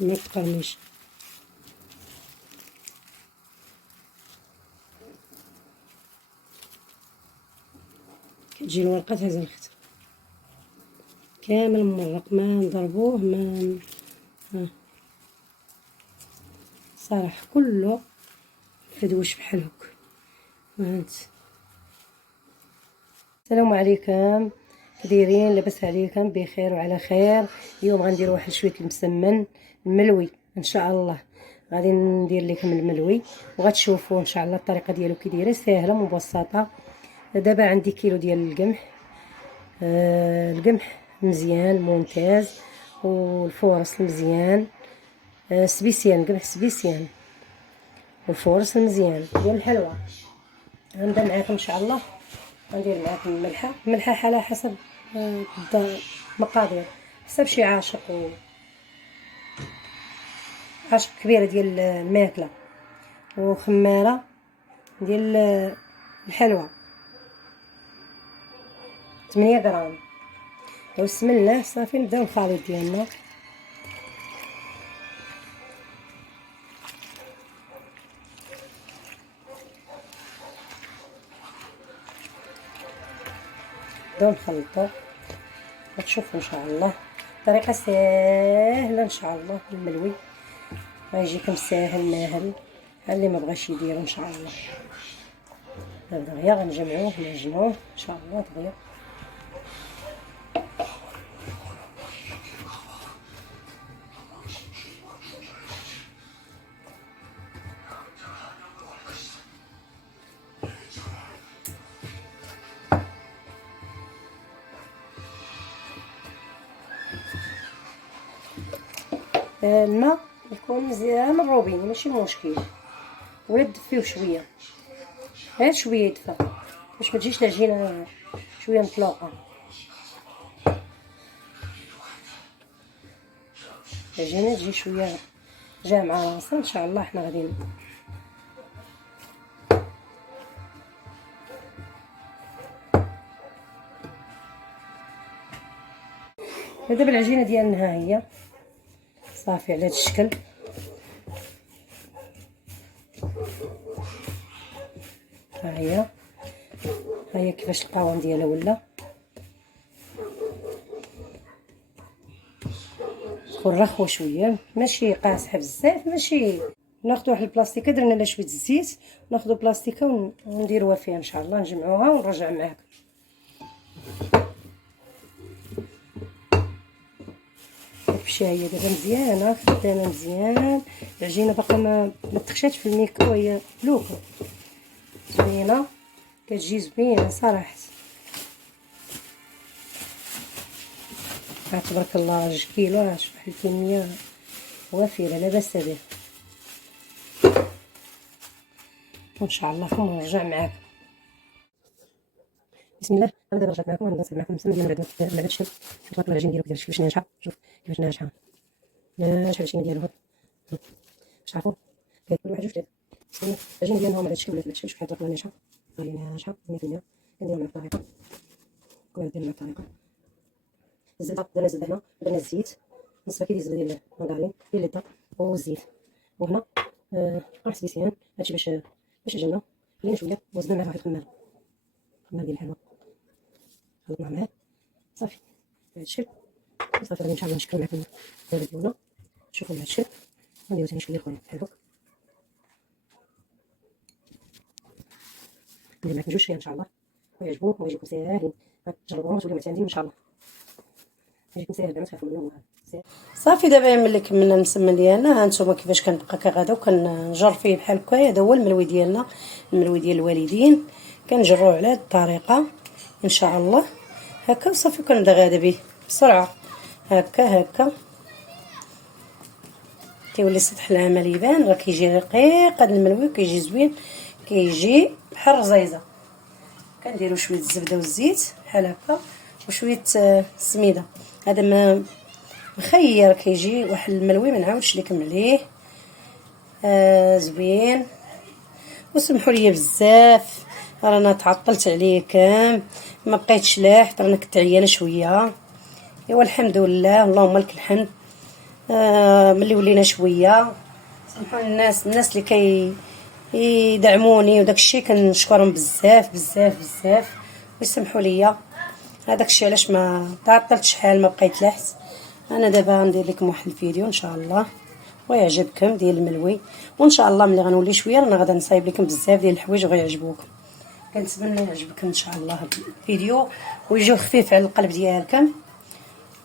ما تقرميش. كتجي الورقه تهز الخت كامل ممرق، ما نضربوه ما صراحه كله فدوش بحال هكا. هانت. السلام عليكم، كدايرين؟ لاباس عليكم؟ بخير وعلى خير. اليوم غندير واحد شويه المسمن الملوي ان شاء الله. غادي ندير لكم الملوي وغتشوفوا ان شاء الله الطريقه ديالو كي دايره، ساهله مبسطه. دابا عندي كيلو ديال القمح، القمح مزيان ممتاز، والفورص مزيان، سبيسيان، قمح سبيسيان والفورص مزيان ديال الحلوى. غنبدا معاكم ان شاء الله. غندير معاكم الملحه على حسب المقادير، حسب شي عاشق كبيره ديال الماكله، وخماره ديال الحلوى 8 غرام. بسم الله. صافي نبداو الخليط ديالنا. نبداو نخلطو وتشوفوا ان شاء الله. طريقه ساهله ان شاء الله. الملوي غيجيكم ساهل ماهل، اللي ما بغاش يديرو ان شاء الله. دغيا غنجمعوه ونعجنوه ان شاء الله دغيا. الماء يكون مزيان مروبين ماشي مشكل، ولا تدفيوه شويه، غير شويه يدفى باش ما تجيش العجينه شويه مطلوقه. العجينه تجي شويه جامعه راسها ان شاء الله. حنا غادي دابا العجينه ديالنا ها هي صافي على هذا الشكل. ها هي كيفاش القوام ديالها ولا تكون رخوه شويه، ماشي قاصحه بزاف، ماشي. ناخذ واحد البلاستيكه درنا لها شويه الزيت، ناخذ بلاستيكه ونديروها فيها ان شاء الله. نجمعوها ونرجع معاكم. الفشا هي دابا مزيانه خدامه مزيان. العجينه باقا ما تخشاتش في الميكرو، هي ملوكه زوينه، كتجي زوينه صراحه. تبارك الله 2 كيلو، شوف واحد الكميه وافره لاباس بها. وان شاء الله ثم نرجع معاكم. بسم الله. انا دابا رجعت معكم ونغسل معكم المسمن ديال هذا الشكل. شوفوا العجين ديالو كيفاش ناجحه، شوف كيفاش ناجحه العجين ديالو. باش تعرفوا كيكون واحد جوج ثلاثه. العجين ديالنا هو هذا الشكل ولا هذا الشكل. شوف هاد الطريقه ناجحه، غادي ناجحه 100%. كنديرو مع الطريقه كنديرو مع الطريقه. الزبده درنا الزبده هنا، درنا الزيت نص باكيت ديال الزبده ديال المغارين ديال الليطه والزيت. وهنا قمح سبيسيان، هادشي باش الجنه. خلينا شويه وزدنا معاه واحد الخماره ديال الحلوى، خلطنا معاه صافي بهذا الشكل. صافي غادي ان شاء الله نشكلو معكم الدابه ديالنا. شوفوا بهذا الشكل. غنديرو ثاني شويه اخرين بحال هكا. ندير معكم جوج ان شاء الله ويعجبوكم ويجيكم ساهلين. تجربوهم وتوليو معتمدين ان شاء الله. يجيكم ساهل، ما تخافوا منه. صافي دابا ملي كملنا المسمن ديالنا، ها نتوما كيفاش كنبقى كغدا وكنجر فيه بحال هكا. هذا هو الملوي ديالنا، الملوي ديال الوالدين. كنجروه على هذه الطريقه ان شاء الله هكا. وصافي كنبدا غادا به بسرعه هكا كيولي السطح العمل يبان. راه كيجي رقيق هذا الملوي، كيجي زوين، كيجي بحال الرزيزه. كنديروا شويه الزبده والزيت بحال هكا وشويه السميده. هذا ما مخير، كيجي واحد الملوي ما نعاودش لكم عليه. زوين. وسمحوا لي بزاف رانا تعطلت عليكم، ما بقيتش لاحظت، رانا كنت عيانه شويه. ايوا الحمد لله، اللهم لك الحمد. ملي ولينا شويه. سمحوا الناس اللي يدعموني وداكشي، كنشكرهم بزاف بزاف بزاف، ويسمحوا ليا. هذاكشي علاش ما تعطلت شحال ما بقيت لحت. انا دابا ندير لكم واحد الفيديو ان شاء الله ويعجبكم ديال الملوي، وان شاء الله ملي غنولي شويه رانا غادا نصايب لكم بزاف ديال الحوايج وغيعجبوكم. كنتمنى يعجبكم ان شاء الله الفيديو ويجيو خفيف على القلب ديالكم،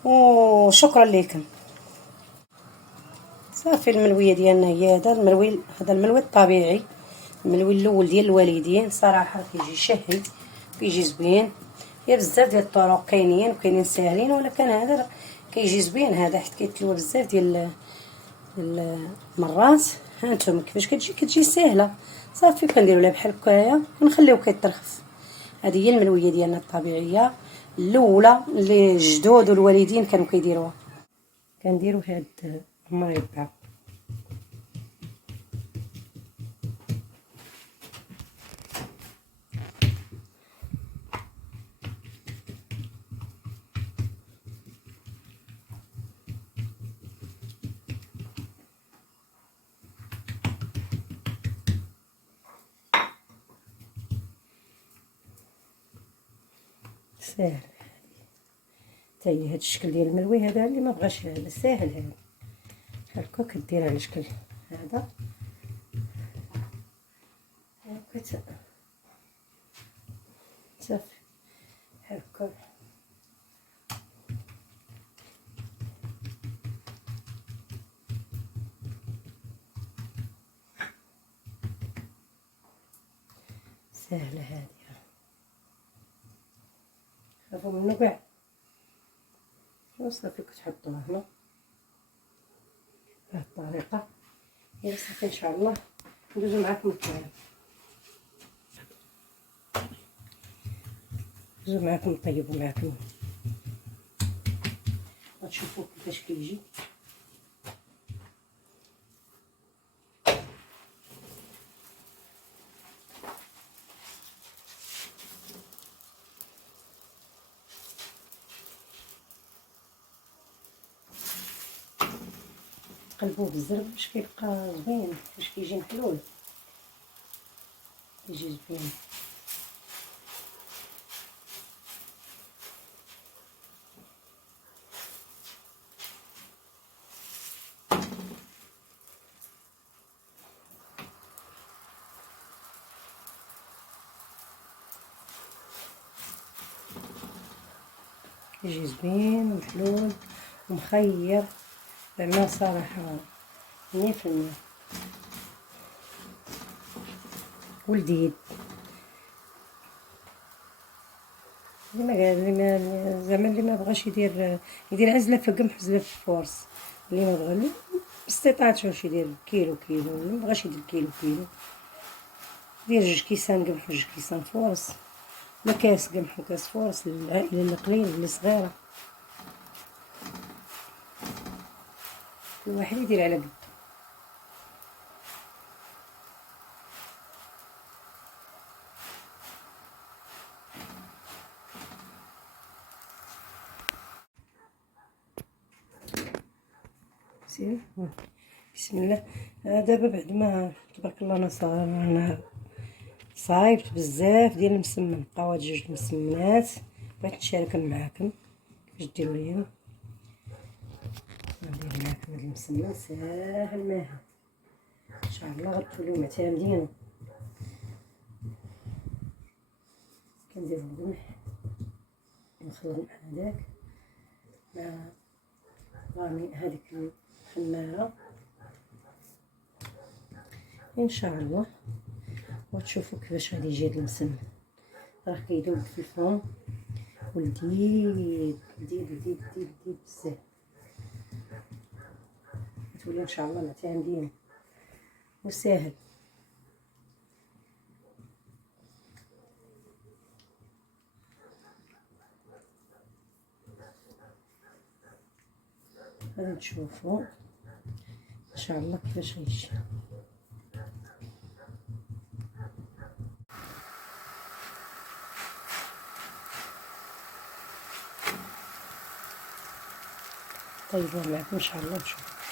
وشكرا لكم. صافي الملويه ديالنا هي هذا الملوي الطبيعي، الملوي الاول ديال الوالدين. صراحه كيجي شهي، كيجي زوين. يا بزاف ديال الطرق كاينين وكاينين ساهلين، ولكن هذا كيجي زوين هذا، حيت كيتلوى بزاف ديال المرات. هانتوما كيفاش كتجي ساهله. صافي كنديروا لها بحال هكايا ونخليوه كيطرخف. هذه هي الملويه ديالنا الطبيعيه الاولى اللي الجدود والوالدين كانوا كيديروها. كنديروا هاد المربع ساهل. حتى هي هاد الشكل ديال الملوي هذا اللي ما بغاش هذا ساهل، هذا بحال هكا كدير على شكل هذا صافي بحال هكا. ساهله هذه، خافوا منو كاع. وصافي كتحطوها هنا بهاد الطريقه. يلا صافي ان شاء الله ندوزو معاكم الكلام، ندوزو معاكم نطيبو معاكم. غتشوفوا كيفاش كيجي. قلبوه بالزرب باش كيبقى زوين، باش كيجي محلول كيجي زوين. كيجي زوين ومحلول ومخير، زعما صراحه 100% ولذيذ. زعما اللي ما بغاش يدير عزله في قمح عزله في فورس، اللي ما بغى باستطاعته واش يدير كيلو اللي ما بغاش يدير كيلو دير 2 كيسان قمح و2 كيسان فورس، لا كاس قمح وكاس فورس للعائله اللي قليل اللي صغيره. الواحد يدير على قد. بسم الله. دابا بعد ما تبارك الله انا صايبت بزاف ديال المسمن، بقاو هاد 2 مسمنات بغيت نشاركهم معاكم كيفاش ديروا ليهم. ندير معاكم هاد المسمن ساهل ماهل ان شاء الله غتوليو معتمدين. كندير القمح نخلط مع هذاك مع راني هذيك الحماره ان شاء الله، وتشوفوا كيفاش غادي يجي هاد المسمن. راه كيذوب في الفم ولذيذ لذيذ بزاف. تولي ان شاء الله معتمدين وساهل. غادي تشوفوا ان شاء الله كيفاش غيجي. طيبوه معكم ان شاء الله وتشوفوا.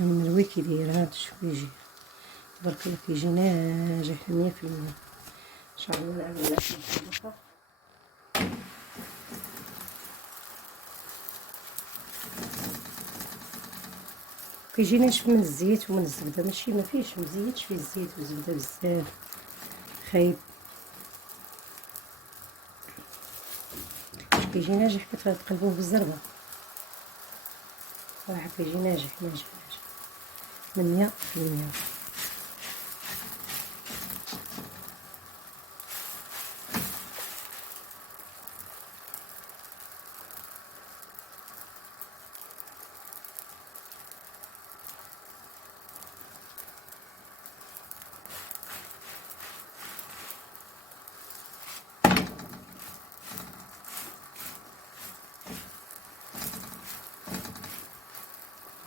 المروي كي داير هاد شوف كيجي تبارك الله كيجي ناجح 100%. ان شاء الله نعمل لكم الطبخه. كيجي ناشف من الزيت ومن الزبده، ماشي ما فيهش مزيتش فيه الزيت والزبده بزاف خايب، كيجي ناجح كتقلبوه بالزربه صراحه كيجي ناجح 100%.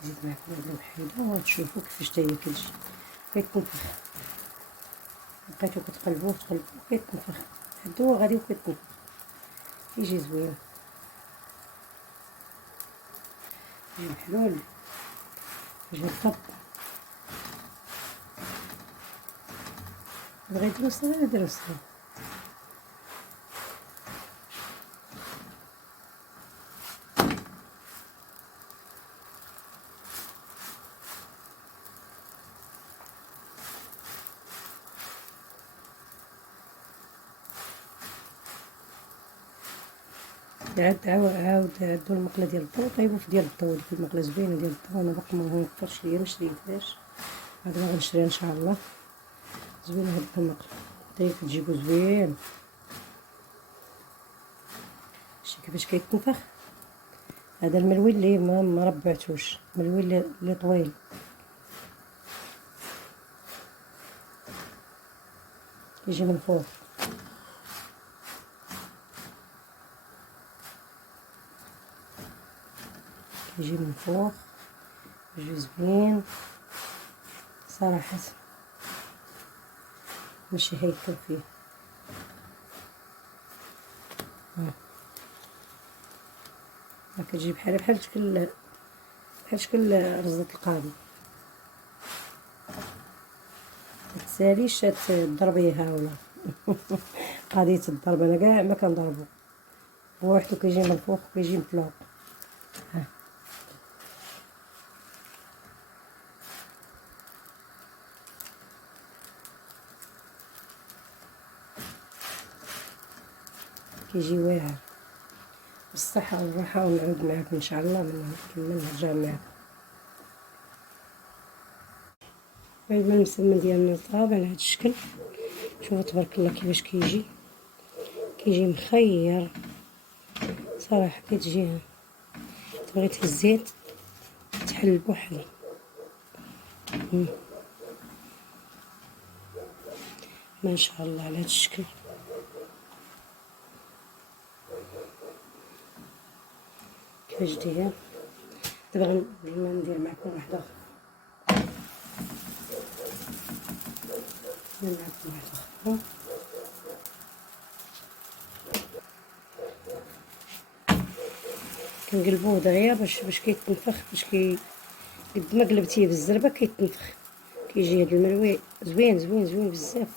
نزيد معكم هاد الوحيده وتشوفوا كيفاش تا هي كتجي كيتنفخ. بقيتو كتقلبوه كيتنفخ، حدوه غادي وكيتنفخ كيجي زوين، كيجي محلول، كيجي رطب. بغا يديرو صغير يديرو صغير. عاود عدو المقله ديال الضو طيبو في ديال الضو، ديك المقله زوينه ديال الضو. انا باقي موفرش ليا مشريتهاش، هاد غادي نشريها ان شاء الله. زوينه هاد المقله طيب تجيبو زوين. شتي كيفاش كيتنفخ. هذا الملوي اللي ما ربعتوش، الملوي اللي طويل. يجي من فوق، يجي من فوق، يجي زوين صراحة، ماشي هيكل فيه. ها كتجي بحال شكل رزة القاضي، متساليش تضربيها ولا قضية الضرب انا كاع ما كنضربو، هو وحدو كيجي من الفوق وكيجي من الفوق. ها كيجي واعر. بالصحة والراحة، ونعود معاكم ان شاء الله من نكمل نرجع معاكم. الماء المسمن ديالنا طاب على هاد الشكل، شوفوا تبارك الله كيفاش كيجي مخير صراحة. كتجي تبغي تهزيه تحل بوحدو. ما شاء الله على هاد الشكل. كيفاش داير. دابا ندير معكم واحد اخر، كنقلبوه دغيا باش كيتنفخ، باش قد ما قلبتيه بالزربه كيتنفخ. كيجي هاد الملوي زوين بزاف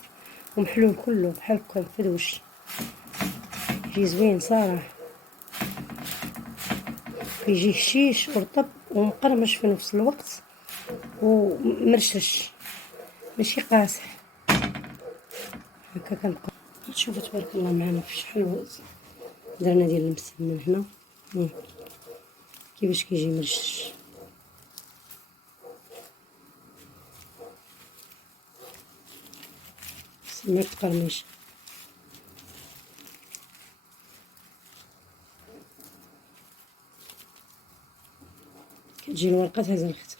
ومحلول كله بحال هكا مفروش، كيجي زوين صراحه. كيجي هشيش ورطب ومقرمش في نفس الوقت ومرشش، ماشي قاصح هكا. كنبقى تشوفوا تبارك الله معنا في شحال درنا ديال المسمن هنا. كيفاش كيجي مرشش. ما تقرميش. كتجي الورقه تهز الختم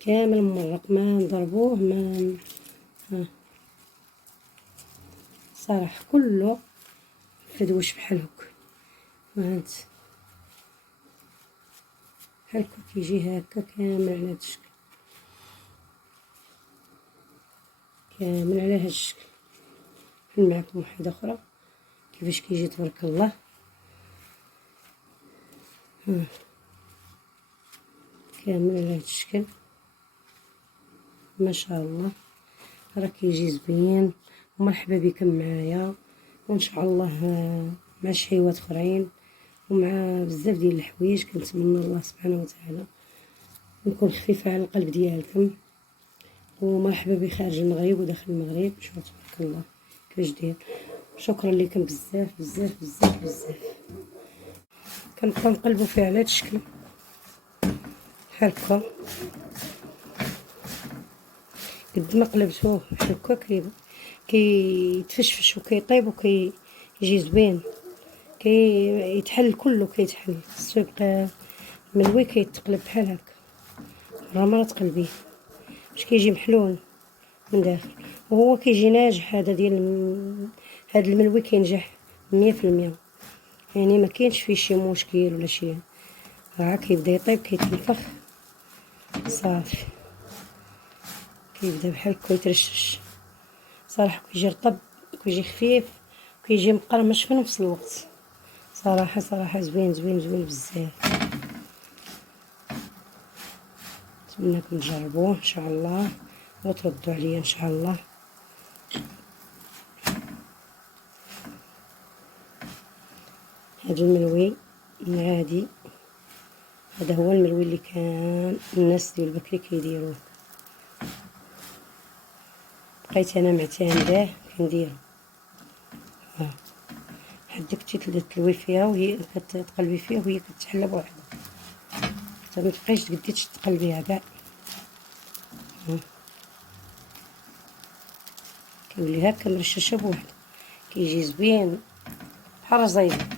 كامل ممرق، ما نضربوه ما صراحه كله فدوش بحال هكا. هانت بحال هكا كيجي هكا كامل على هاد الشكل، كامل على هاد الشكل. نحل معكم واحده اخرى كيفاش كيجي تبارك الله. كامل على هاد الشكل ما شاء الله. راه كيجي زوين. ومرحبا بكم معايا، وان شاء الله مع شحيوات اخرين ومع بزاف ديال الحوايج. كنتمنى الله سبحانه وتعالى نكون خفيفه على القلب ديالكم. ومرحبا بخارج المغرب وداخل المغرب. شوف تبارك الله كيفاش داير. شكرا لكم بزاف بزاف بزاف بزاف. كنبقاو نقلبوا فيه على هاد الشكل بحال هكا. قد ما قلبتوه بحال هكا كيتفشفش وكيطيب وكيجي زوين. كيتحل كله كيتحل. خصو يبقى ملوي كيتقلب بحال هكا مرة تقلبيه باش كيجي محلول من داخل. وهو كيجي ناجح. هذا ديال هذا الملوي كينجح 100%. يعني ما كاينش فيه شي مشكل ولا شي. ها كيبدا يطيب كيتنفخ صافي. كيبدا بحال هكا يترشش صراحه. كيجي رطب وكيجي خفيف وكيجي مقرمش في نفس الوقت. صراحه زوين زوين زوين بزاف. نتمنىكم تجربوه ان شاء الله وتردوا عليا ان شاء الله. هذا الملوي العادي، هذا هو الملوي اللي كان الناس ديال بكري كيديروه. بقيت انا معتمداه كنديرو. حدك تلوي فيها وهي كتقلبي فيها وهي كتحلى بوحدها حتى ما تبقايش تقدي تقلبيها كاع. كيولي هكا مرششه بوحدو كيجي زوين بحال الرزيبه.